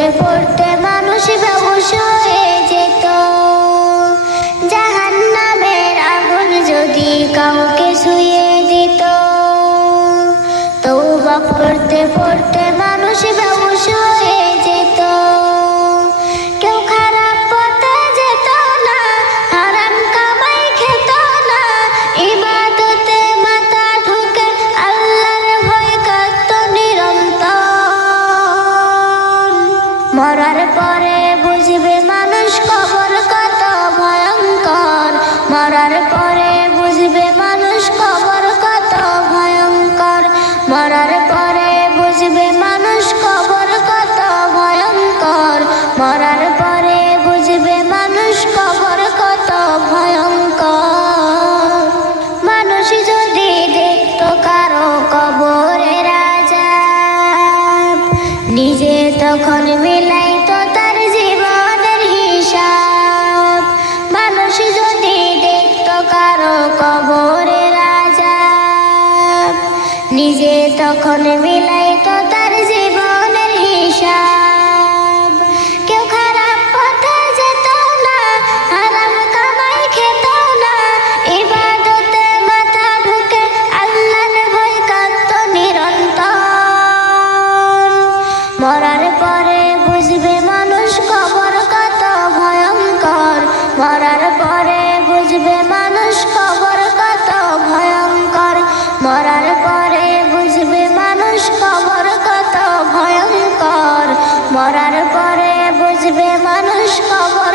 পড়তে পড়তে মানুষ বেহুশ হয়ে যেত। জাহান্নামের আগুন যদি কাউকে ছুঁয়ে দিত। তওবা পড়তে পড়তে মানুষ বেহুশ হয়ে যেত। কেউ খারাপ পথে যেত না, হারাম কামাই খেত না, ইবাদতে মাথা ঢুকে আল্লাহর ভয় কাঁদত নিরন্তর। মরার পরে বুঝবে মানুষ কবর কত ভয়ঙ্কর। মরার পরে বুঝবে মানুষ কবর কত ভয়ঙ্কর। মরার পরে বুঝবে মানুষ কবর কত ভয়ঙ্কর। মরার পরে বুঝবে মানুষ কবর কত ভয়ঙ্কর। মানুষ যদি দেখতো কারো কবরের আযাব, নিজে তখন মিলাইতো তার জীবনের হিসাব। মানুষ যদি দেখতো কারো কবরের আযাব, নিজে তখন মিলাইতো তার জীবনের হিসাব। কেউ খারাপ পথে যেত না, হারাম কামাই খেত না, ইবাদতে মাথা ঢুকে আল্লাহর ভয় কাঁদত নিরন্তর। মরার পরে বুঝবে মানুষ কবর কত ভয়ঙ্কর। মরার পরে বুঝবে মানুষ কবর কত ভয়ঙ্কর। মরার পরে বুঝবে মানুষ কবর কত ভয়ঙ্কর। মরার পরে বুঝবে মানুষ কবর